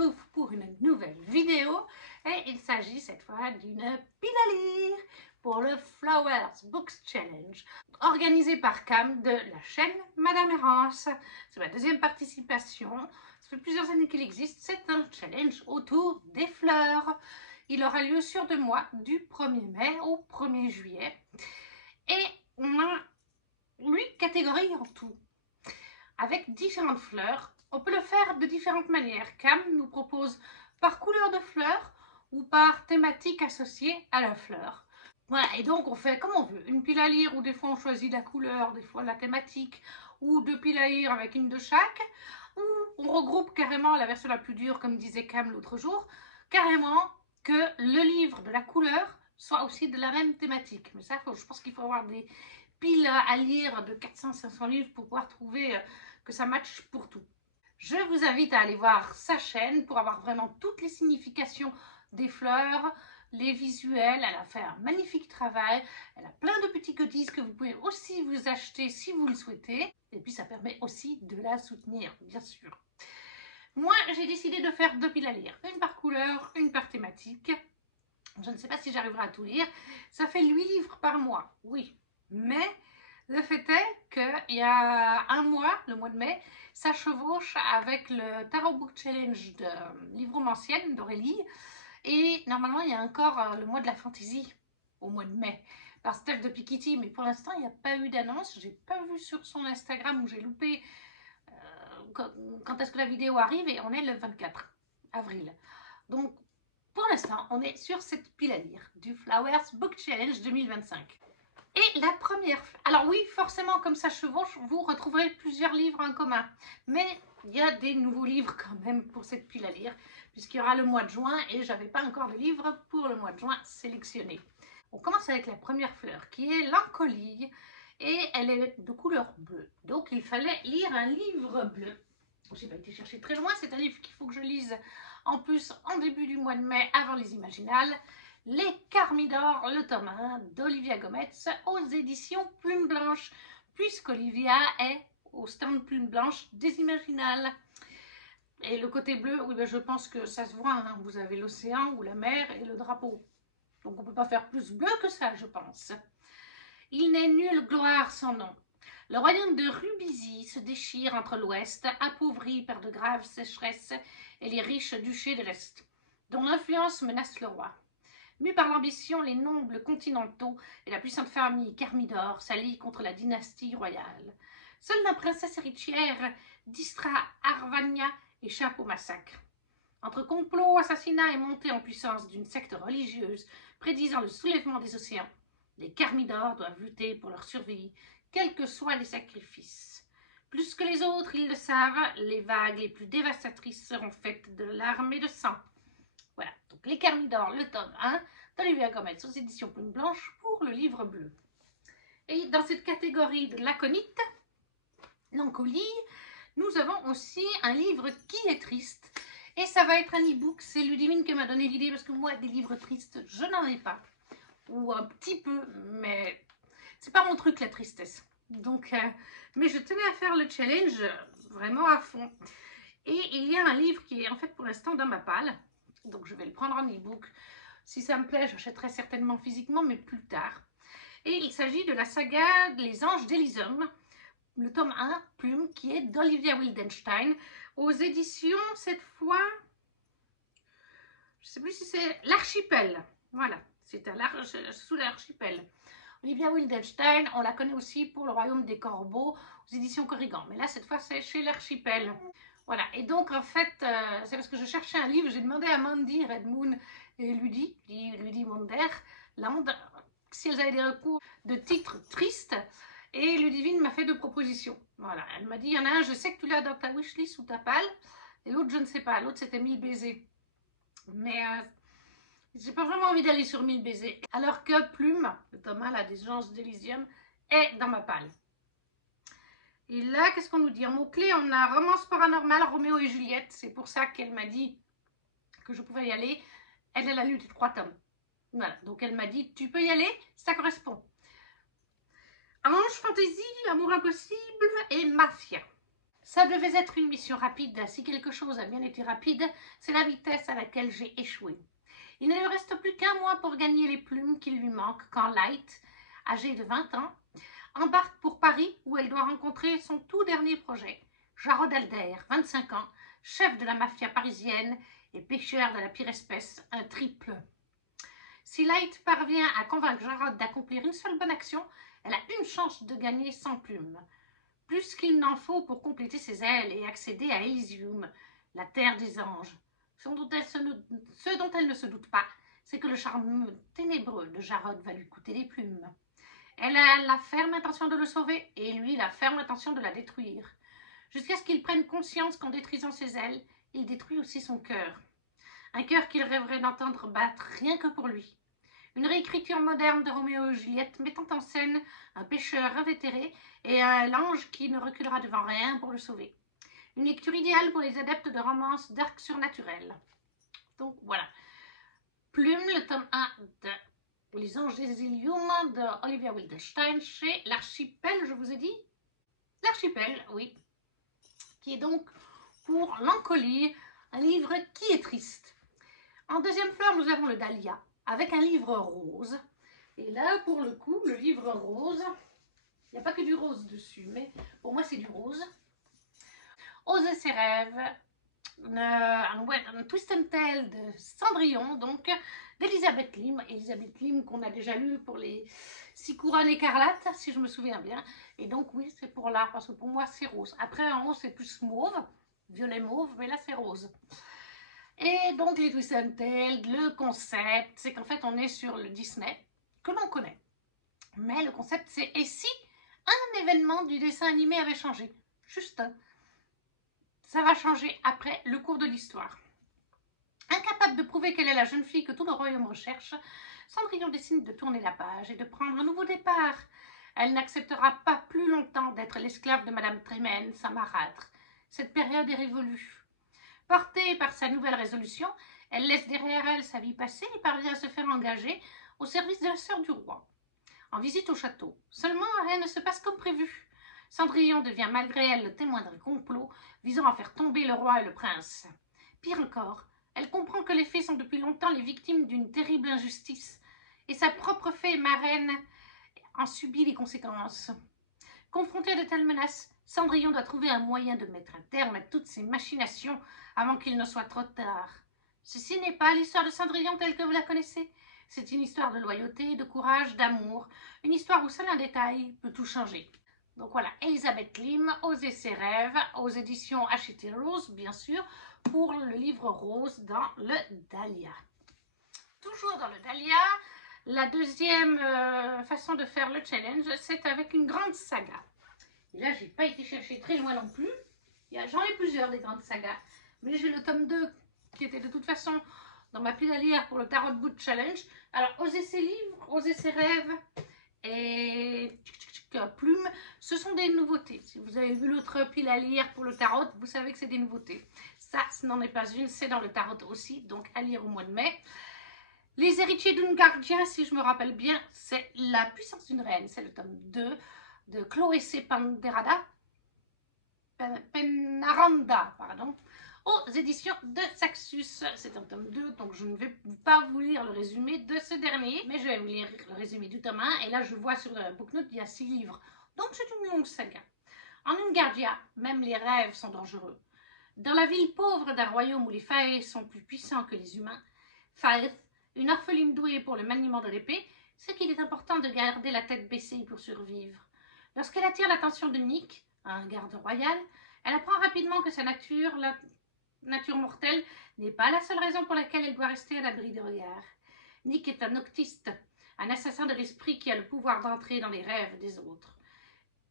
retrouve pour une nouvelle vidéo et il s'agit cette fois d'une pile à lire pour le Flowers Books Challenge organisé par Cam de la chaîne Madame Errance. C'est ma deuxième participation. Ça fait plusieurs années qu'il existe. C'est un challenge autour des fleurs. Il aura lieu sur 2 mois, du 1er mai au 1er juillet. Et on a 8 catégories en tout, avec différentes fleurs. On peut le faire de différentes manières. Cam nous propose par couleur de fleurs ou par thématique associée à la fleur. Voilà, et donc on fait comme on veut. Une pile à lire où des fois on choisit la couleur, des fois la thématique, ou 2 piles à lire avec une de chaque, ou on regroupe carrément la version la plus dure, comme disait Cam l'autre jour, carrément que le livre de la couleur soit aussi de la même thématique. Mais ça, je pense qu'il faut avoir des piles à lire de 400-500 livres pour pouvoir trouver que ça matche pour tout. Je vous invite à aller voir sa chaîne pour avoir vraiment toutes les significations des fleurs, les visuels. Elle a fait un magnifique travail. Elle a plein de petits goodies que vous pouvez aussi vous acheter si vous le souhaitez. Et puis ça permet aussi de la soutenir, bien sûr. Moi, j'ai décidé de faire 2 piles à lire. Une par couleur, une par thématique. Je ne sais pas si j'arriverai à tout lire. Ça fait 8 livres par mois, oui. Mais le fait est qu'il y a un mois, le mois de mai, ça chevauche avec le Tarot Book Challenge de Livromancienne d'Aurélie. Et normalement, il y a encore le mois de la fantaisie au mois de mai par Steph de Piketty. Mais pour l'instant, il n'y a pas eu d'annonce. Je n'ai pas vu sur son Instagram où j'ai loupé quand est-ce que la vidéo arrive. Et on est le 24 avril. Donc, pour l'instant, on est sur cette pile à lire du Flowers Book Challenge 2025. Et la première, alors oui, forcément, comme ça chevauche, vous retrouverez plusieurs livres en commun. Mais il y a des nouveaux livres quand même pour cette pile à lire, puisqu'il y aura le mois de juin et je n'avais pas encore de livres pour le mois de juin sélectionnés. On commence avec la première fleur, qui est l'encolie, et elle est de couleur bleue. Donc il fallait lire un livre bleu. Je n'ai pas été chercher très loin, c'est un livre qu'il faut que je lise en plus en début du mois de mai, avant les Imaginales. Les Carmidor, le tome 1 d'Olivia Gometz aux éditions Plume Blanche, puisqu'Olivia est au stand Plume Blanche des Imaginales. Et le côté bleu, oui, ben je pense que ça se voit, hein. Vous avez l'océan ou la mer et le drapeau. Donc on ne peut pas faire plus bleu que ça, je pense. Il n'est nulle gloire sans nom. Le royaume de Rubizie se déchire entre l'ouest, appauvri par de graves sécheresses, et les riches duchés de l'est, dont l'influence menace le roi. Mus par l'ambition, les nobles continentaux et la puissante famille Carmidor s'allient contre la dynastie royale. Seule la princesse héritière d'Istra Arvania échappe au massacre. Entre complot, assassinat et montée en puissance d'une secte religieuse prédisant le soulèvement des océans, les Carmidor doivent lutter pour leur survie, quels que soient les sacrifices. Plus que les autres, ils le savent, les vagues les plus dévastatrices seront faites de larmes et de sang. Voilà, donc les Carmidor, le tome 1 d'Olivia Gometz aux éditions Plume Blanche pour le livre bleu. Et dans cette catégorie de l'aconite, l'encolie, nous avons aussi un livre qui est triste. Et ça va être un e-book. C'est Ludivine qui m'a donné l'idée parce que moi, des livres tristes, je n'en ai pas. Ou un petit peu, mais c'est pas mon truc la tristesse. Donc, mais je tenais à faire le challenge vraiment à fond. Et il y a un livre qui est en fait pour l'instant dans ma palle. Donc je vais le prendre en e-book. Si ça me plaît, j'achèterai certainement physiquement, mais plus tard. Et il s'agit de la saga Les Anges d'Elysium, le tome 1, Plume, qui est d'Olivia Wildenstein, aux éditions, cette fois, je ne sais plus si c'est l'Archipel. Voilà, c'est sous l'Archipel. Olivia Wildenstein, on la connaît aussi pour Le Royaume des Corbeaux, aux éditions Corrigan. Mais là, cette fois, c'est chez l'Archipel. Voilà, et donc en fait, c'est parce que je cherchais un livre, j'ai demandé à Mandy Redmoon et Ludie Wonderland, si elles avaient des recours de titres tristes, et Ludivine m'a fait 2 propositions. Voilà, elle m'a dit, il y en a un, je sais que tu l'as dans ta wishlist ou ta palle, et l'autre, je ne sais pas, l'autre c'était 1000 baisers. Mais j'ai pas vraiment envie d'aller sur 1000 baisers, alors que Plume, le tome 1 là, des Anges d'Elysium, est dans ma palle. Et là, qu'est-ce qu'on nous dit? En mots-clés, on a romance paranormale, Roméo et Juliette. C'est pour ça qu'elle m'a dit que je pouvais y aller. Elle a lu les 3 tomes. Voilà, donc elle m'a dit, tu peux y aller, ça correspond. Ange, fantaisie, amour impossible et mafia. Ça devait être une mission rapide. Si quelque chose a bien été rapide, c'est la vitesse à laquelle j'ai échoué. Il ne lui reste plus qu'un mois pour gagner les plumes qui lui manquent quand Light, âgée de 20 ans, embarque pour Paris où elle doit rencontrer son tout dernier projet, Jarod Alder, 25 ans, chef de la mafia parisienne et pêcheur de la pire espèce, un triple. Si Light parvient à convaincre Jarod d'accomplir une seule bonne action, elle a une chance de gagner 100 plumes. Plus qu'il n'en faut pour compléter ses ailes et accéder à Elysium, la terre des anges. Ce dont elle ne se doute pas, c'est que le charme ténébreux de Jarod va lui coûter des plumes. Elle a la ferme intention de le sauver et lui la ferme intention de la détruire. Jusqu'à ce qu'il prenne conscience qu'en détruisant ses ailes, il détruit aussi son cœur. Un cœur qu'il rêverait d'entendre battre rien que pour lui. Une réécriture moderne de Roméo et Juliette mettant en scène un pêcheur invétéré et un ange qui ne reculera devant rien pour le sauver. Une lecture idéale pour les adeptes de romances dark surnaturelles. Donc voilà. Plume, le tome 1 de Les Anges des Elysium de Olivia Wildenstein chez l'Archipel, je vous ai dit? L'Archipel, oui. Qui est donc pour l'encolure un livre qui est triste. En deuxième fleur, nous avons le Dahlia, avec un livre rose. Et là, pour le coup, le livre rose, il n'y a pas que du rose dessus, mais pour moi, c'est du rose. Oser ses rêves, un twist and tell de Cendrillon, donc, d'Elisabeth Lim. Elisabeth Lim qu'on a déjà lu pour les 6 couronnes écarlates, si je me souviens bien. Et donc, oui, c'est pour là, parce que pour moi, c'est rose. Après, en haut, c'est plus mauve, violet mauve, mais là, c'est rose. Et donc, les twist and tell, le concept, c'est qu'en fait, on est sur le Disney, que l'on connaît. Mais le concept, c'est « et si un événement du dessin animé avait changé ?» Juste un. Ça va changer après le cours de l'histoire. Incapable de prouver qu'elle est la jeune fille que tout le royaume recherche, Cendrillon décide de tourner la page et de prendre un nouveau départ. Elle n'acceptera pas plus longtemps d'être l'esclave de Madame Trémène, sa marâtre. Cette période est révolue. Portée par sa nouvelle résolution, elle laisse derrière elle sa vie passée et parvient à se faire engager au service de la sœur du roi. En visite au château, seulement rien ne se passe comme prévu. Cendrillon devient malgré elle le témoin d'un complot visant à faire tomber le roi et le prince. Pire encore, elle comprend que les fées sont depuis longtemps les victimes d'une terrible injustice et sa propre fée marraine en subit les conséquences. Confrontée à de telles menaces, Cendrillon doit trouver un moyen de mettre un terme à toutes ces machinations avant qu'il ne soit trop tard. Ceci n'est pas l'histoire de Cendrillon telle que vous la connaissez. C'est une histoire de loyauté, de courage, d'amour. Une histoire où seul un détail peut tout changer. Donc voilà, Elisabeth Lim, Oser ses rêves, aux éditions H.T. Rose, bien sûr, pour le livre rose dans le Dahlia. Toujours dans le Dahlia, la deuxième façon de faire le challenge, c'est avec une grande saga. Et là, je n'ai pas été chercher très loin non plus. J'en ai plusieurs des grandes sagas, mais j'ai le tome 2 qui était de toute façon dans ma pile à lire pour le Tarot Boot Challenge. Alors, Oser ses livres, Oser ses rêves et Plume, ce sont des nouveautés. Si vous avez vu l'autre pile à lire pour le Tarot, vous savez que c'est des nouveautés. Ça, ce n'en est pas une, c'est dans le Tarot aussi, donc à lire au mois de mai. Les héritiers d'Ungardia, si je me rappelle bien, c'est La puissance d'une reine. C'est le tome 2 de Chloé C. Penaranda, pardon, aux éditions de Saxus. C'est un tome 2, donc je ne vais pas vous lire le résumé de ce dernier, mais je vais vous lire le résumé du tome 1. Et là, je vois sur la booknote, il y a 6 livres. Donc, c'est une longue saga. En Ungardia, même les rêves sont dangereux. Dans la ville pauvre d'un royaume où les fae sont plus puissants que les humains, Faeth, une orpheline douée pour le maniement de l'épée, sait qu'il est important de garder la tête baissée pour survivre. Lorsqu'elle attire l'attention de Nick, un garde royal, elle apprend rapidement que sa nature mortelle n'est pas la seule raison pour laquelle elle doit rester à l'abri des regards. Nick est un octiste, un assassin de l'esprit qui a le pouvoir d'entrer dans les rêves des autres.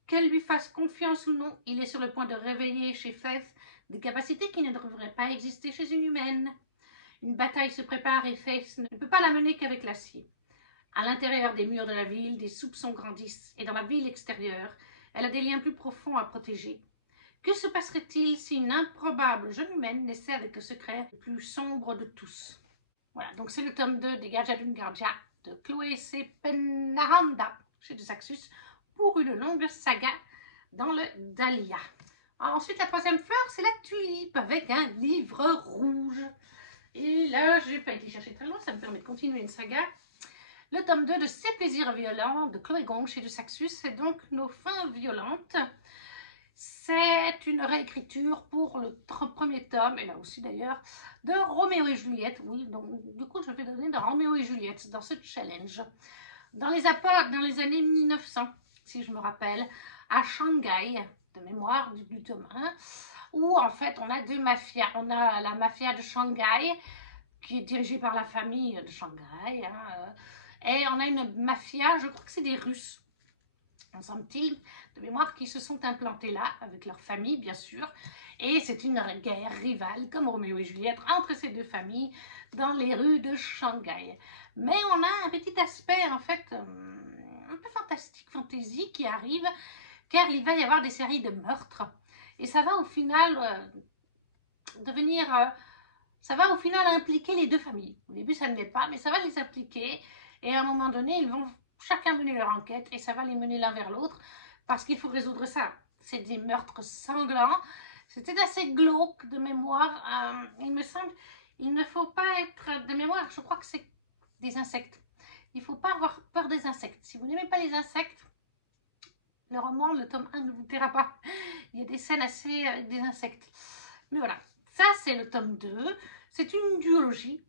Qu'elle lui fasse confiance ou non, il est sur le point de réveiller chez Faith des capacités qui ne devraient pas exister chez une humaine. Une bataille se prépare et Faith ne peut pas la mener qu'avec l'acier. À l'intérieur des murs de la ville, des soupçons grandissent, et dans la ville extérieure, elle a des liens plus profonds à protéger. Que se passerait-il si une improbable jeune humaine naissait avec le secret le plus sombre de tous? Voilà, donc c'est le tome 2 des Gadja d'Ungardia de Chloé C. Penaranda chez de Saxus pour une longue saga dans le Dahlia. Ensuite, la troisième fleur, c'est la tulipe avec un livre rouge. Et là, je n'ai pas été chercher très loin, ça me permet de continuer une saga. Le tome 2 de Ces plaisirs violents de Chloé Gong chez De Saxus, c'est donc Nos fins violentes. C'est une réécriture pour le premier tome, et là aussi d'ailleurs, de Roméo et Juliette. Oui, donc du coup, je vais donner de Roméo et Juliette dans ce challenge. Dans les années 1900, si je me rappelle, à Shanghai, de mémoire du tome 1, où en fait on a deux mafias. On a la mafia de Shanghai, qui est dirigée par la famille de Shanghai, hein, et on a une mafia, je crois que c'est des Russes, me semble-t-il, de mémoire, qui se sont implantés là, avec leur famille bien sûr, et c'est une guerre rivale, comme Roméo et Juliette, entre ces deux familles, dans les rues de Shanghai. Mais on a un petit aspect, en fait, un peu fantastique, fantasy, qui arrive, car il va y avoir des séries de meurtres, et ça va au final devenir... ça va au final impliquer les deux familles. Au début, ça ne l'est pas, mais ça va les impliquer, et à un moment donné, ils vont chacun mener leur enquête, et ça va les mener l'un vers l'autre, parce qu'il faut résoudre ça. C'est des meurtres sanglants. C'était assez glauque de mémoire. Il me semble, il ne faut pas être de mémoire, je crois que c'est des insectes. Il ne faut pas avoir peur des insectes. Si vous n'aimez pas les insectes, le roman, le tome 1 ne vous plaira pas. Il y a des scènes assez avec des insectes. Mais voilà, ça c'est le tome 2. C'est une duologie.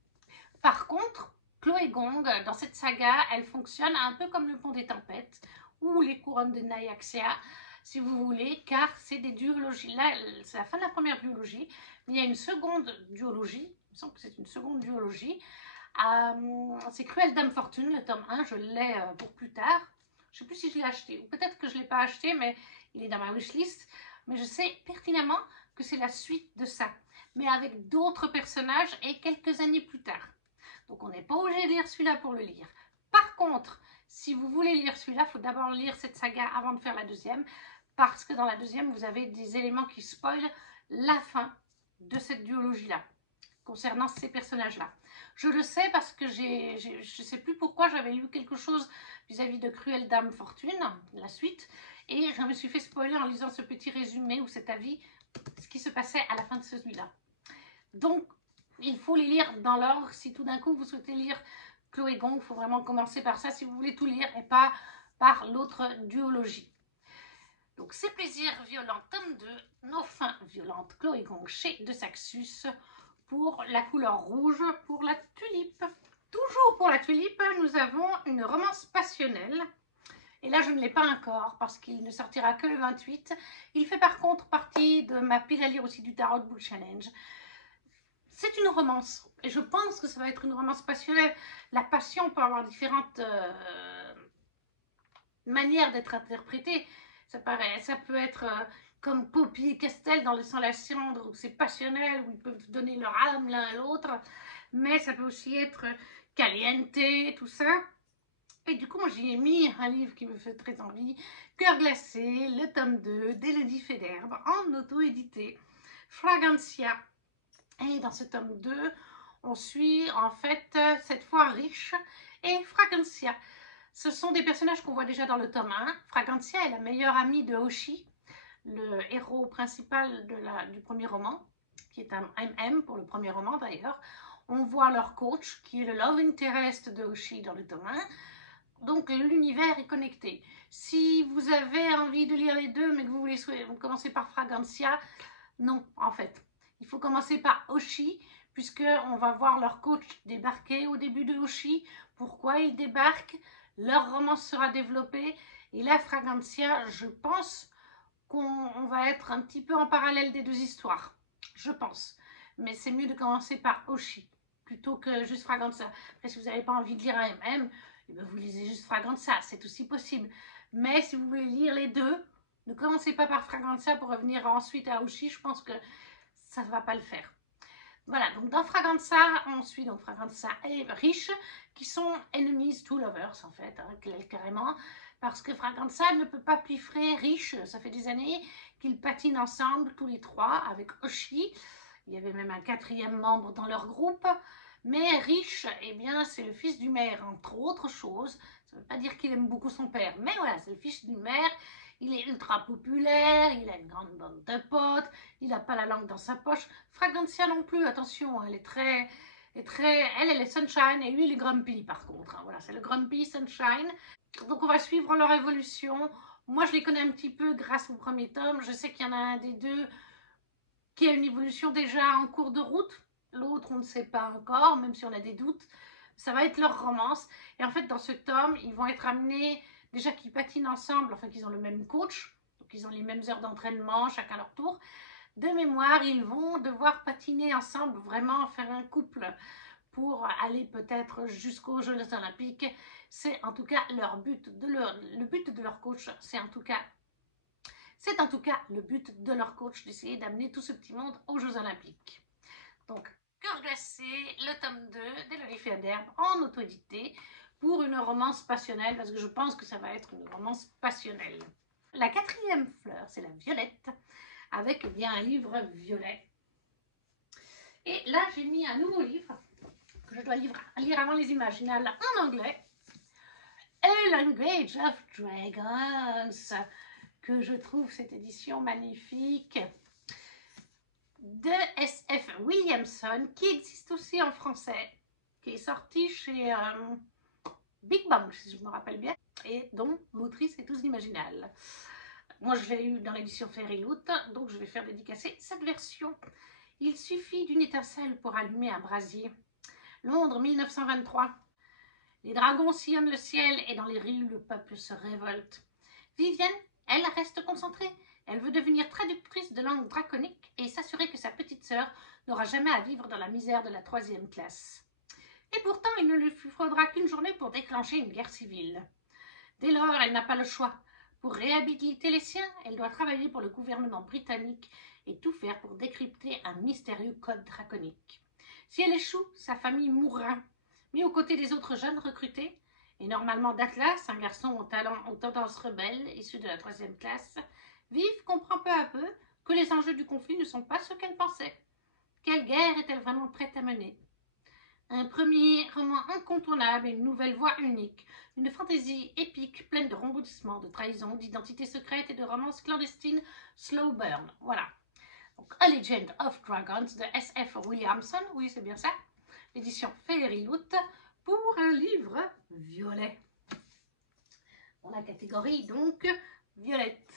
Par contre, Chloé Gong, dans cette saga, elle fonctionne un peu comme le Pont des Tempêtes ou les Couronnes de Nyaxia, si vous voulez, car c'est des duologies. Là, c'est la fin de la première duologie, mais il y a une seconde duologie, il me semble que c'est une seconde duologie. C'est Cruelle Dame Fortune, le tome 1, je l'ai pour plus tard. Je ne sais plus si je l'ai acheté, ou peut-être que je ne l'ai pas acheté, mais il est dans ma wishlist. Mais je sais pertinemment que c'est la suite de ça, mais avec d'autres personnages et quelques années plus tard. Donc on n'est pas obligé de lire celui-là pour le lire. Par contre, si vous voulez lire celui-là, il faut d'abord lire cette saga avant de faire la deuxième, parce que dans la deuxième, vous avez des éléments qui spoilent la fin de cette duologie-là, concernant ces personnages-là. Je le sais parce que je ne sais plus pourquoi j'avais lu quelque chose vis-à-vis de Cruelle Dame Fortune, la suite, et je me suis fait spoiler en lisant ce petit résumé ou cet avis, ce qui se passait à la fin de celui-là. Donc, il faut les lire dans l'ordre. Si tout d'un coup vous souhaitez lire Chloé Gong, il faut vraiment commencer par ça si vous voulez tout lire et pas par l'autre duologie. Donc, Ces plaisirs violents, tome 2, Nos fins violentes, Chloé Gong chez De Saxus, pour la couleur rouge, pour la tulipe. Toujours pour la tulipe, nous avons une romance passionnelle. Et là, je ne l'ai pas encore parce qu'il ne sortira que le 28. Il fait par contre partie de ma pile à lire aussi du Tarot Book Challenge. C'est une romance, et je pense que ça va être une romance passionnelle. La passion peut avoir différentes manières d'être interprétée. Ça peut être comme Poppy et Castel dans Le Sang la cendre, où c'est passionnel, où ils peuvent donner leur âme l'un à l'autre. Mais ça peut aussi être caliente, tout ça. Et du coup, moi, j'y ai mis un livre qui me fait très envie, Cœur glacé, le tome 2 d'Élodie Federbe, en auto-édité, Fragancia. Et dans ce tome 2, on suit en fait cette fois Riche et Fragancia. Ce sont des personnages qu'on voit déjà dans le tome 1. Fragancia est la meilleure amie de Hoshi, le héros principal du premier roman, qui est un MM pour le premier roman d'ailleurs. On voit leur coach, qui est le love interest de Hoshi dans le tome 1. Donc l'univers est connecté. Si vous avez envie de lire les deux, mais que vous voulez commencer par Fragancia, non, en fait. Il faut commencer par Hoshi, puisqu'on va voir leur coach débarquer au début de Hoshi. Pourquoi ils débarquent? Leur romance sera développée. Et là, Fragancia, je pense qu'on va être un petit peu en parallèle des deux histoires. Je pense. Mais c'est mieux de commencer par Hoshi, plutôt que juste Fragancia. Après, si vous n'avez pas envie de lire un MM, eh bien, vous lisez juste Fragancia, c'est aussi possible. Mais si vous voulez lire les deux, ne commencez pas par Fragancia pour revenir ensuite à Hoshi, je pense que ça ne va pas le faire. Voilà, donc dans Fragancia, on suit donc Fragancia et Riche, qui sont enemies to lovers en fait, hein, carrément, parce que Fragancia ne peut pas piffrer Riche, ça fait des années qu'ils patinent ensemble, tous les trois, avec Hoshi. Il y avait même un quatrième membre dans leur groupe, mais Riche, eh bien, c'est le fils du maire, entre autres choses. Ça ne veut pas dire qu'il aime beaucoup son père, mais voilà, c'est le fils du maire Il est ultra populaire, il a une grande bande de potes, il n'a pas la langue dans sa poche. Fragancia non plus, attention, elle est Sunshine et lui il est Grumpy par contre. Hein, voilà, c'est le Grumpy Sunshine. Donc on va suivre leur évolution. Moi je les connais un petit peu grâce au premier tome. Je sais qu'il y en a un des deux qui a une évolution déjà en cours de route. L'autre on ne sait pas encore, même si on a des doutes. Ça va être leur romance. Et en fait dans ce tome, ils vont être amenés, déjà qu'ils patinent ensemble, enfin qu'ils ont le même coach. Donc ils ont les mêmes heures d'entraînement, chacun leur tour. De mémoire, ils vont devoir patiner ensemble, vraiment faire un couple pour aller peut-être jusqu'aux Jeux Olympiques. C'est en tout cas leur but, le but de leur coach, c'est en tout cas le but de leur coach d'essayer d'amener tout ce petit monde aux Jeux Olympiques. Donc, Cœur glacé, le tome 2 d'Elolifia d'Herbe en auto-édité pour une romance passionnelle, parce que je pense que ça va être une romance passionnelle. La quatrième fleur, c'est la violette, avec bien un livre violet. Et là, j'ai mis un nouveau livre que je dois lire avant les imaginales en anglais. A Language of Dragons, que je trouve cette édition magnifique de S.F. Williamson, qui existe aussi en français, qui est sorti chez Big Bang, si je me rappelle bien, et dont l'autrice est tous imaginale. Moi, je l'ai eu dans l'édition Fairyloot, donc je vais faire dédicacer cette version. Il suffit d'une étincelle pour allumer un brasier. Londres, 1923. Les dragons sillonnent le ciel et dans les rues, le peuple se révolte. Vivienne, elle, reste concentrée. Elle veut devenir traductrice de langue draconique et s'assurer que sa petite sœur n'aura jamais à vivre dans la misère de la 3e classe. Et pourtant, il ne lui faudra qu'une journée pour déclencher une guerre civile. Dès lors, elle n'a pas le choix. Pour réhabiliter les siens, elle doit travailler pour le gouvernement britannique et tout faire pour décrypter un mystérieux code draconique. Si elle échoue, sa famille mourra. Mais aux côtés des autres jeunes recrutés, et normalement d'Atlas, un garçon aux tendances rebelles, issu de la 3e classe, Viv comprend peu à peu que les enjeux du conflit ne sont pas ce qu'elle pensait. Quelle guerre est-elle vraiment prête à mener? Un premier roman incontournable et une nouvelle voix unique. Une fantaisie épique pleine de rebondissements, de trahisons, d'identités secrètes et de romances clandestines slow burn. Voilà. Donc, A Legend of Dragons de S.F. Williamson, oui c'est bien ça, l'édition Fairyloot, pour un livre violet. Dans la catégorie donc violette.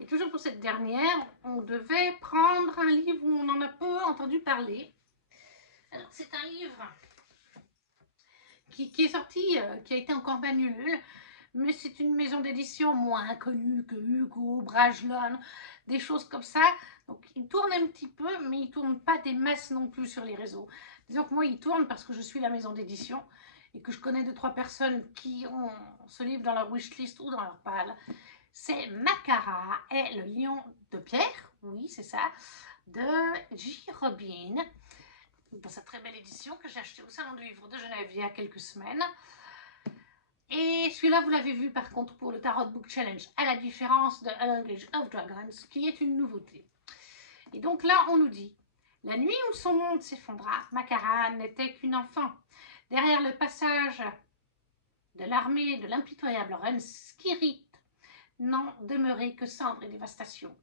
Et toujours pour cette dernière, on devait prendre un livre où on en a peu entendu parler. Alors c'est un livre qui est sorti, qui a été en campagne Ulule, mais c'est une maison d'édition moins connue que Hugo, Brajlon, des choses comme ça. Donc il tourne un petit peu, mais il ne tourne pas des masses non plus sur les réseaux. Disons que moi il tourne parce que je suis la maison d'édition et que je connais 2-3 personnes qui ont ce livre dans leur wishlist ou dans leur pile. C'est Macara et le lion de pierre, oui c'est ça, de J. Robin, dans sa très belle édition que j'ai acheté au Salon du Livre de Genève il y a quelques semaines. Et celui-là, vous l'avez vu par contre pour le Tarot Book Challenge, à la différence de A Language of Dragons, qui est une nouveauté. Et donc là, on nous dit, la nuit où son monde s'effondra, Macara n'était qu'une enfant. Derrière le passage de l'armée de l'impitoyable Ren Skirit, n'en demeurait que cendres et dévastation.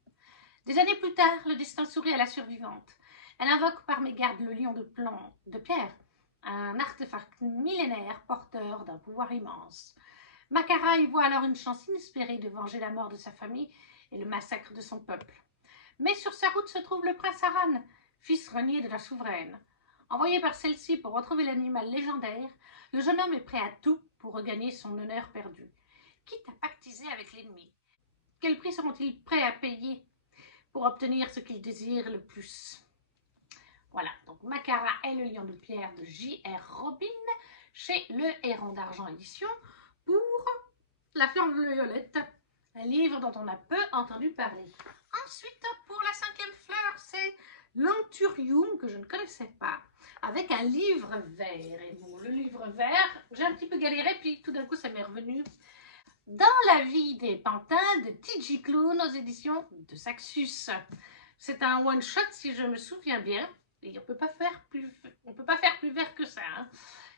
Des années plus tard, le destin sourit à la survivante. Elle invoque par mégarde le lion de pierre, un artefact millénaire porteur d'un pouvoir immense. Macara y voit alors une chance inespérée de venger la mort de sa famille et le massacre de son peuple. Mais sur sa route se trouve le prince Aran, fils renié de la souveraine. Envoyé par celle-ci pour retrouver l'animal légendaire, le jeune homme est prêt à tout pour regagner son honneur perdu. Quitte à pactiser avec l'ennemi. Quel prix seront-ils prêts à payer pour obtenir ce qu'ils désirent le plus? Voilà, donc Macara et le lion de pierre de J.R. Robin chez Le Héron d'Argent Édition pour La fleur violette, un livre dont on a peu entendu parler. Ensuite, pour la 5e fleur, c'est l'Anturium que je ne connaissais pas, avec un livre vert. Et bon, le livre vert, j'ai un petit peu galéré, puis tout d'un coup ça m'est revenu. Dans la vie des pantins de T.J. Klune aux éditions de Saxus. C'est un one-shot si je me souviens bien. Et on peut pas faire plus vert que ça. Hein.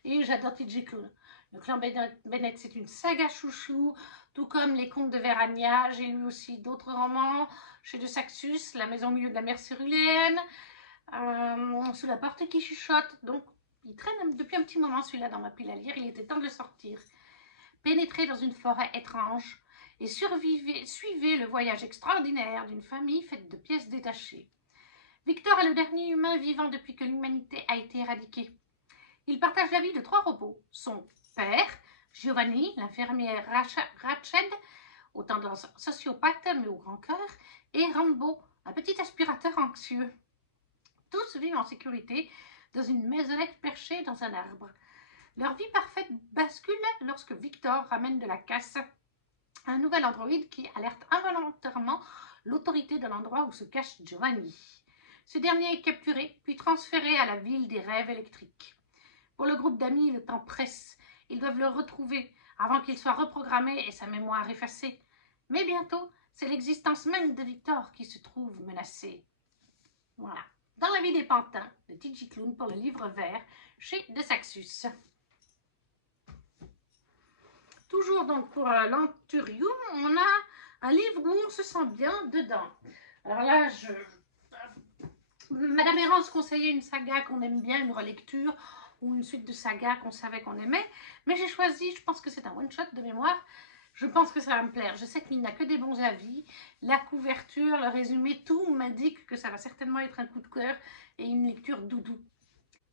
Et j'adore T.J. Klune. Le clan Bennett, c'est une saga chouchou, tout comme les contes de Vérania. J'ai lu aussi d'autres romans chez De Saxus, La maison au milieu de la mer céruléenne, Sous la porte qui chuchote. Donc, il traîne depuis un petit moment celui-là dans ma pile à lire. Il était temps de le sortir. Pénétrez dans une forêt étrange et suivez le voyage extraordinaire d'une famille faite de pièces détachées. Victor est le dernier humain vivant depuis que l'humanité a été éradiquée. Il partage la vie de 3 robots. Son père, Giovanni, l'infirmière Ratched, autant d'un sociopathe mais au grand cœur, et Rambo, un petit aspirateur anxieux. Tous vivent en sécurité dans une maisonnette perchée dans un arbre. Leur vie parfaite bascule lorsque Victor ramène de la casse à un nouvel androïde qui alerte involontairement l'autorité de l'endroit où se cache Giovanni. Ce dernier est capturé, puis transféré à la ville des rêves électriques. Pour le groupe d'amis, le temps presse. Ils doivent le retrouver avant qu'il soit reprogrammé et sa mémoire effacée. Mais bientôt, c'est l'existence même de Victor qui se trouve menacée. Voilà. Dans la vie des pantins, de T.J. Klune pour le livre vert chez De Saxus. Toujours donc pour l'Anturium, on a un livre où on se sent bien dedans. Alors là, Madame Errance conseillait une saga qu'on aime bien, une relecture, ou une suite de sagas qu'on savait qu'on aimait, mais j'ai choisi, je pense que c'est un one-shot de mémoire, je pense que ça va me plaire. Je sais qu'il n'a que des bons avis, la couverture, le résumé, tout m'indique que ça va certainement être un coup de cœur et une lecture doudou.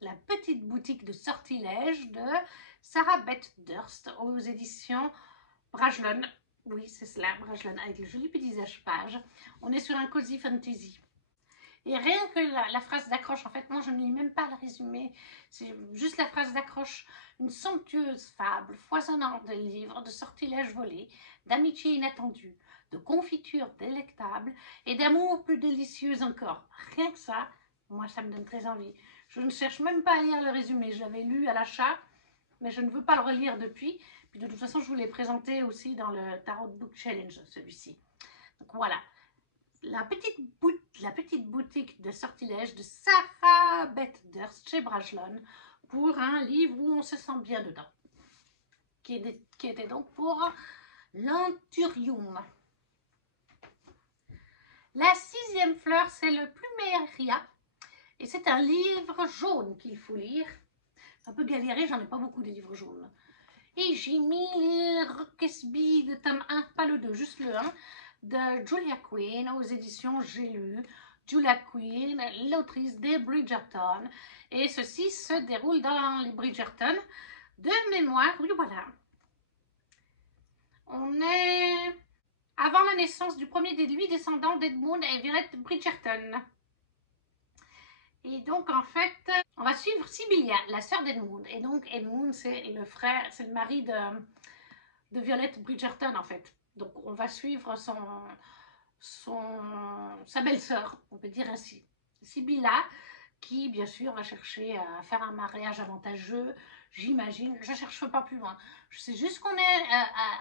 La petite boutique de sortilèges de Sarah Beth Durst aux éditions Brajlon. Oui, c'est cela, Brajlon, avec le joli petit page. On est sur un cozy fantasy. Et rien que la phrase d'accroche, en fait, moi je ne lis même pas le résumé, c'est juste la phrase d'accroche. Une somptueuse fable foisonnante de livres, de sortilèges volés, d'amitié inattendue, de confitures délectables et d'amour plus délicieux encore. Rien que ça, moi ça me donne très envie. Je ne cherche même pas à lire le résumé, je l'avais lu à l'achat, mais je ne veux pas le relire depuis. Puis de toute façon, je vous l'ai présenté aussi dans le Tarot Book Challenge, celui-ci. Donc voilà. La petite boutique de sortilèges de Sarah Beth Durst chez Brajlon pour un livre où on se sent bien dedans, qui était donc pour l'Anturium. La 6e fleur, c'est le Plumeria et c'est un livre jaune qu'il faut lire. Un peu galéré, j'en ai pas beaucoup de livres jaunes. Et j'ai mis le Roquesby de tome 1, pas le 2, juste le 1, de Julia Quinn aux éditions J'ai lu. Julia Quinn, l'autrice des Bridgerton. Et ceci se déroule dans les Bridgerton. De mémoire, oui voilà. On est avant la naissance du premier des 8 descendants d'Edmund et Violette Bridgerton. Et donc en fait, on va suivre Sibylla, la sœur d'Edmund. Et donc Edmund, c'est le frère, c'est le mari de Violette Bridgerton en fait. Donc on va suivre sa belle-sœur, on peut dire ainsi. Sibylla, qui bien sûr va chercher à faire un mariage avantageux, j'imagine. Je ne cherche pas plus loin. Je sais juste qu'on est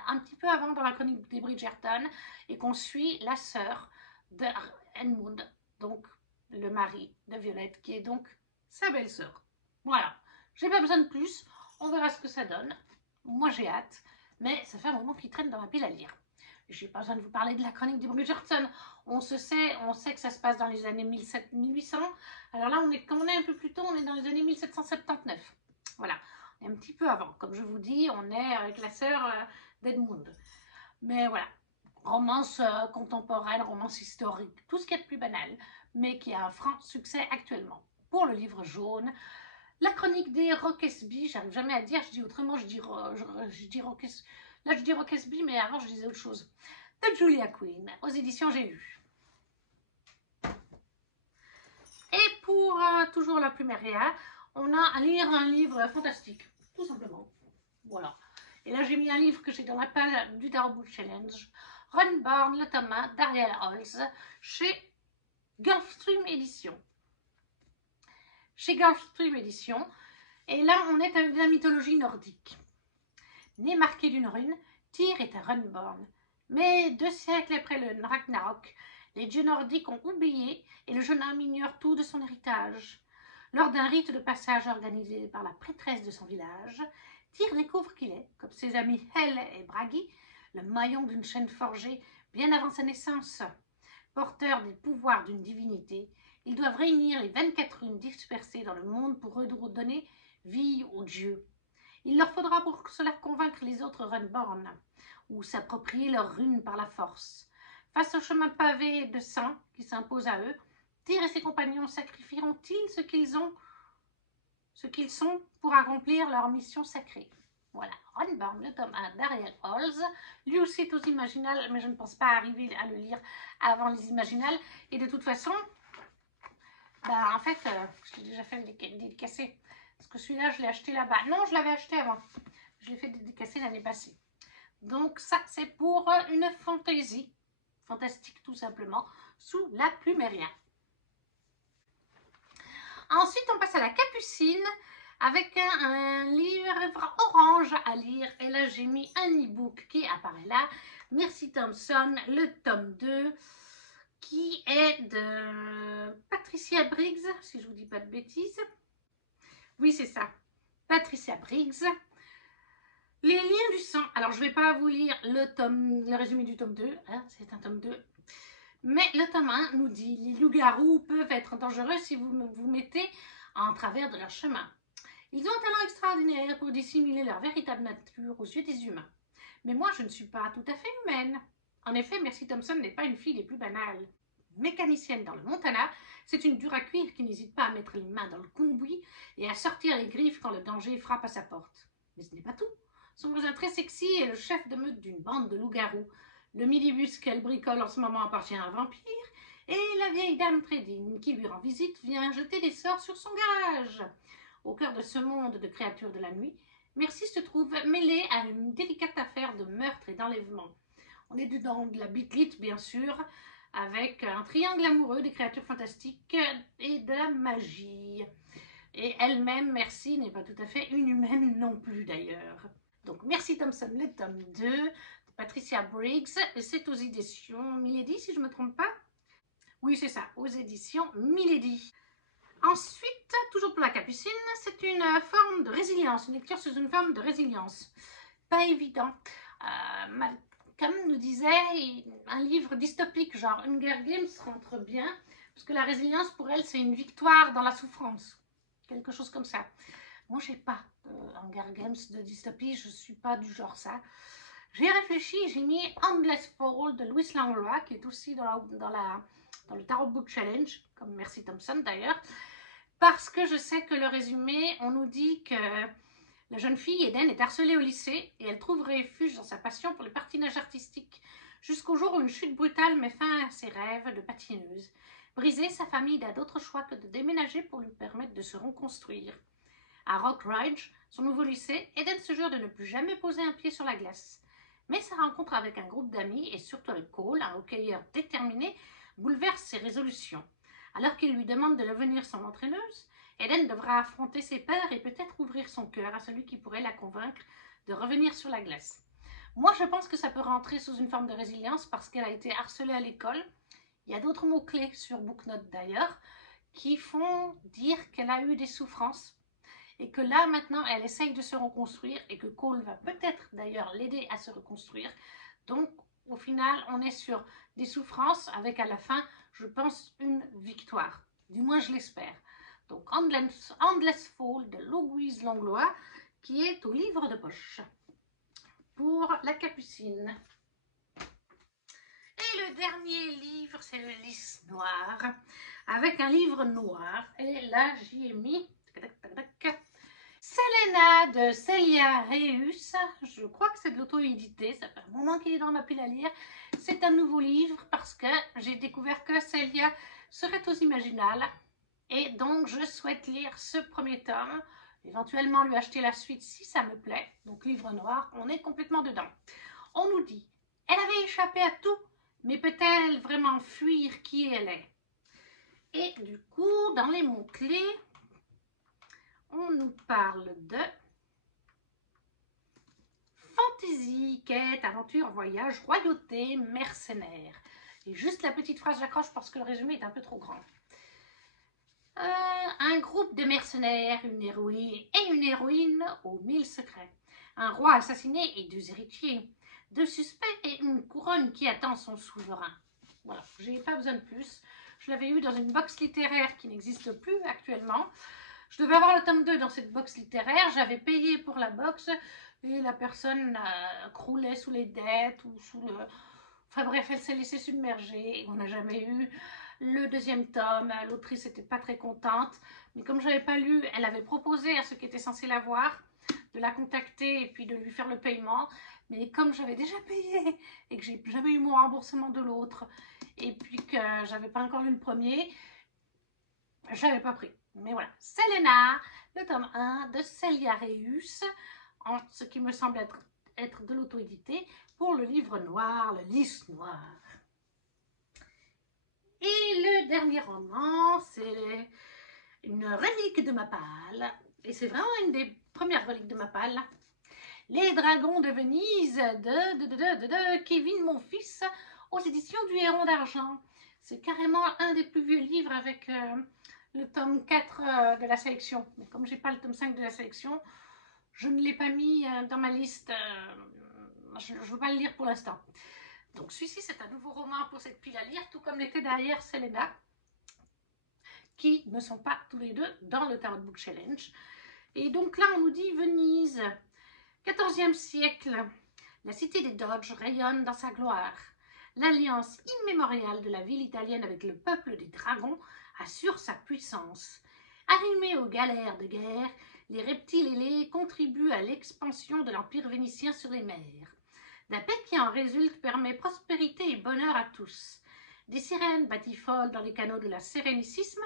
un petit peu avant dans la chronique des Bridgerton et qu'on suit la sœur d'Edmund, donc le mari de Violette, qui est donc sa belle-sœur. Voilà, j'ai pas besoin de plus, on verra ce que ça donne. Moi j'ai hâte, mais ça fait un moment qu'il traîne dans ma pile à lire. Je n'ai pas besoin de vous parler de la chronique des Bridgerton. On sait que ça se passe dans les années 1700-1800. Alors là, comme on est un peu plus tôt, on est dans les années 1779. Voilà, on est un petit peu avant. Comme je vous dis, on est avec la sœur d'Edmund. Mais voilà, romance contemporaine, romance historique, tout ce qu'il y a de plus banal, mais qui a un franc succès actuellement. Pour le livre jaune, la chronique des Roquesby, j'arrive jamais à dire, je dis autrement, je dis Roquesby. Là, je dis Roquesby, mais avant, je disais autre chose. De Julia Quinn, aux éditions J'ai lu. Et pour toujours la Plumeria, on a à lire un livre fantastique, tout simplement. Voilà. Et là, j'ai mis un livre que j'ai dans la palle du Tarot Book Challenge. Runborn, le tome 1 d'Ariel Holz, chez Gulfstream Édition. Chez Gulfstream Édition. Et là, on est avec de la mythologie nordique. Né marqué d'une rune, Tyr est un Runborn. Mais 2 siècles après le Ragnarok, les dieux nordiques ont oublié et le jeune homme ignore tout de son héritage. Lors d'un rite de passage organisé par la prêtresse de son village, Tyr découvre qu'il est, comme ses amis Hel et Bragi, le maillon d'une chaîne forgée bien avant sa naissance. Porteur des pouvoirs d'une divinité, ils doivent réunir les 24 runes dispersées dans le monde pour redonner vie aux dieux. Il leur faudra pour cela convaincre les autres Runborn, ou s'approprier leurs runes par la force. Face au chemin pavé de sang qui s'impose à eux, Tyr et ses compagnons sacrifieront-ils ce qu'ils sont pour accomplir leur mission sacrée? Voilà, Runborn, le tome 1 d'Ariel Holz. Lui aussi est aux Imaginales, mais je ne pense pas arriver à le lire avant les Imaginales. Et de toute façon, en fait, je l'ai déjà fait dédicacer. Parce que celui-là, je l'ai acheté là-bas. Non, je l'avais acheté avant. Je l'ai fait dédicacer l'année passée. Donc ça, c'est pour une fantaisie. Fantastique, tout simplement. Sous la Pluméria. Ensuite, on passe à la Capucine. Avec un livre orange à lire. Et là, j'ai mis un e-book qui apparaît là. Mercy Thompson, le tome 2, qui est de Patricia Briggs, si je ne vous dis pas de bêtises. Oui, c'est ça. Patricia Briggs. Les liens du sang. Alors, je ne vais pas vous lire le résumé du tome 2. Hein, c'est un tome 2. Mais le tome 1 nous dit « Les loups-garous peuvent être dangereux si vous vous mettez en travers de leur chemin. Ils ont un talent extraordinaire pour dissimuler leur véritable nature aux yeux des humains. Mais moi, je ne suis pas tout à fait humaine. » En effet, Mercy Thompson n'est pas une fille des plus banales. Mécanicienne dans le Montana, c'est une dure à cuire qui n'hésite pas à mettre les mains dans le cambouis et à sortir les griffes quand le danger frappe à sa porte. Mais ce n'est pas tout. Son voisin très sexy est le chef de meute d'une bande de loups-garous. Le minibus qu'elle bricole en ce moment appartient à un vampire, et la vieille dame très digne qui lui rend visite vient jeter des sorts sur son garage. Au cœur de ce monde de créatures de la nuit, Mercy se trouve mêlée à une délicate affaire de meurtre et d'enlèvement. On est dedans de la bitlite, bien sûr, avec un triangle amoureux, des créatures fantastiques et de la magie. Et elle-même, Mercy, n'est pas tout à fait une humaine non plus d'ailleurs. Donc Mercy Thompson, le tome 2, de Patricia Briggs, et c'est aux éditions Milady, si je ne me trompe pas. Oui, c'est ça, aux éditions Milady. Ensuite, toujours pour la Capucine, c'est une forme de résilience, une lecture sous une forme de résilience. Pas évident. Comme nous disait, un livre dystopique genre Hunger Games rentre bien, parce que la résilience pour elle, c'est une victoire dans la souffrance. Quelque chose comme ça. Moi, je n'ai pas Hunger Games de dystopie, je ne suis pas du genre ça. J'ai réfléchi, j'ai mis Endless Fall de Louise Langlois, qui est aussi dans le Tarot Book Challenge, comme Mercy Thompson d'ailleurs, parce que je sais que le résumé, on nous dit que la jeune fille, Eden, est harcelée au lycée et elle trouve refuge dans sa passion pour le patinage artistique, jusqu'au jour où une chute brutale met fin à ses rêves de patineuse. Brisée, sa famille n'a d'autre choix que de déménager pour lui permettre de se reconstruire. À Rock Ridge, son nouveau lycée, Eden se jure de ne plus jamais poser un pied sur la glace. Mais sa rencontre avec un groupe d'amis, et surtout avec Cole, un hockeyeur déterminé, bouleverse ses résolutions. Alors qu'il lui demande de devenir son entraîneuse, Eden devra affronter ses peurs et peut-être ouvrir son cœur à celui qui pourrait la convaincre de revenir sur la glace. Moi, je pense que ça peut rentrer sous une forme de résilience parce qu'elle a été harcelée à l'école. Il y a d'autres mots-clés sur Booknote d'ailleurs qui font dire qu'elle a eu des souffrances et que là, maintenant, elle essaye de se reconstruire et que Cole va peut-être d'ailleurs l'aider à se reconstruire. Donc, au final, on est sur des souffrances avec à la fin, je pense, une victoire. Du moins, je l'espère. Donc, Endless Fall de Louise Langlois, qui est au livre de poche. Pour la Capucine. Et le dernier livre, c'est le Lys Noir, avec un livre noir. Et là, j'y ai mis Selena de Célia Reus. Je crois que c'est de l'auto-édité, ça fait un moment qu'il est dans ma pile à lire. C'est un nouveau livre parce que j'ai découvert que Célia serait aux Imaginales. Et donc, je souhaite lire ce premier tome, éventuellement lui acheter la suite si ça me plaît. Donc, livre noir, on est complètement dedans. On nous dit, elle avait échappé à tout, mais peut-elle vraiment fuir qui elle est? Et du coup, dans les mots-clés, on nous parle de fantaisie, quête, aventure, voyage, royauté, mercenaire. Et juste la petite phrase j'accroche parce que le résumé est un peu trop grand. Un groupe de mercenaires, une héroïne et une héroïne aux 1000 secrets. un roi assassiné et 2 héritiers, 2 suspects et une couronne qui attend son souverain. Voilà, j'ai pas besoin de plus. Je l'avais eu dans une box littéraire qui n'existe plus actuellement. Je devais avoir le tome 2 dans cette box littéraire. J'avais payé pour la box et la personne croulait sous les dettes ou sous le... Enfin bref, elle s'est laissée submerger et on n'a jamais eu le 2e tome. L'autrice n'était pas très contente. Mais comme je n'avais pas lu, elle avait proposé à ceux qui étaient censés l'avoir de la contacter et puis de lui faire le paiement. Mais comme j'avais déjà payé et que j'ai jamais eu mon remboursement de l'autre et puis que j'avais pas encore lu le premier, je n'avais pas pris. Mais voilà, Selena, le tome 1 de Celia Reyus, en ce qui me semble être de l'auto-édité, pour le livre noir, le lys noir. Et le dernier roman, c'est une relique de Mappal. Et c'est vraiment une des premières reliques de Mappal. Les Dragons de Venise de Kevin Monfils aux éditions du Héron d'Argent. C'est carrément un des plus vieux livres avec le tome 4 de la sélection. Mais comme j'ai pas le tome 5 de la sélection, je ne l'ai pas mis dans ma liste. Je ne veux pas le lire pour l'instant. Donc celui-ci, c'est un nouveau roman pour cette pile à lire, tout comme l'était derrière Selena, qui ne sont pas tous les deux dans le Tarot Book Challenge. Et donc là, on nous dit Venise, 14e siècle, la cité des Doges rayonne dans sa gloire. L'alliance immémoriale de la ville italienne avec le peuple des dragons assure sa puissance. Arrimés aux galères de guerre, les reptiles ailés contribuent à l'expansion de l'empire vénitien sur les mers. La paix qui en résulte permet prospérité et bonheur à tous. Des sirènes batifolent dans les canaux de la Sérénicisme,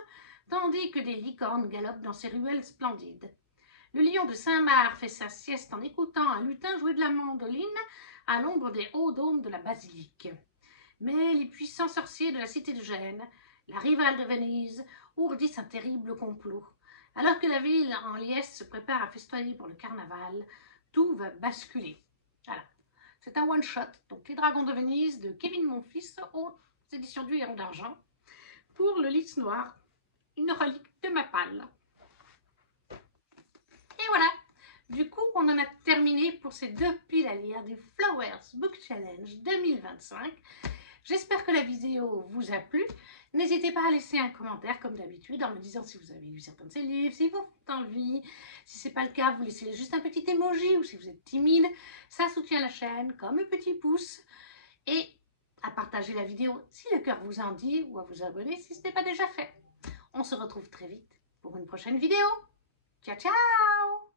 tandis que des licornes galopent dans ces ruelles splendides. Le lion de Saint-Marc fait sa sieste en écoutant un lutin jouer de la mandoline à l'ombre des hauts dômes de la basilique. Mais les puissants sorciers de la cité de Gênes, la rivale de Venise, ourdissent un terrible complot. Alors que la ville en liesse se prépare à festoyer pour le carnaval, tout va basculer. Voilà. C'est un one-shot, donc Les Dragons de Venise de Kevin Monfils aux éditions du Héron d'Argent pour le lys noir, une relique de Mappal. Et voilà, du coup, on en a terminé pour ces 2 piles à lire du Flowers Book Challenge 2025. J'espère que la vidéo vous a plu. N'hésitez pas à laisser un commentaire comme d'habitude en me disant si vous avez lu certains de ces livres, si vous faites envie. Si ce n'est pas le cas, vous laissez juste un petit emoji ou si vous êtes timide. Ça soutient la chaîne comme un petit pouce. Et à partager la vidéo si le cœur vous en dit ou à vous abonner si ce n'est pas déjà fait. On se retrouve très vite pour une prochaine vidéo. Ciao, ciao!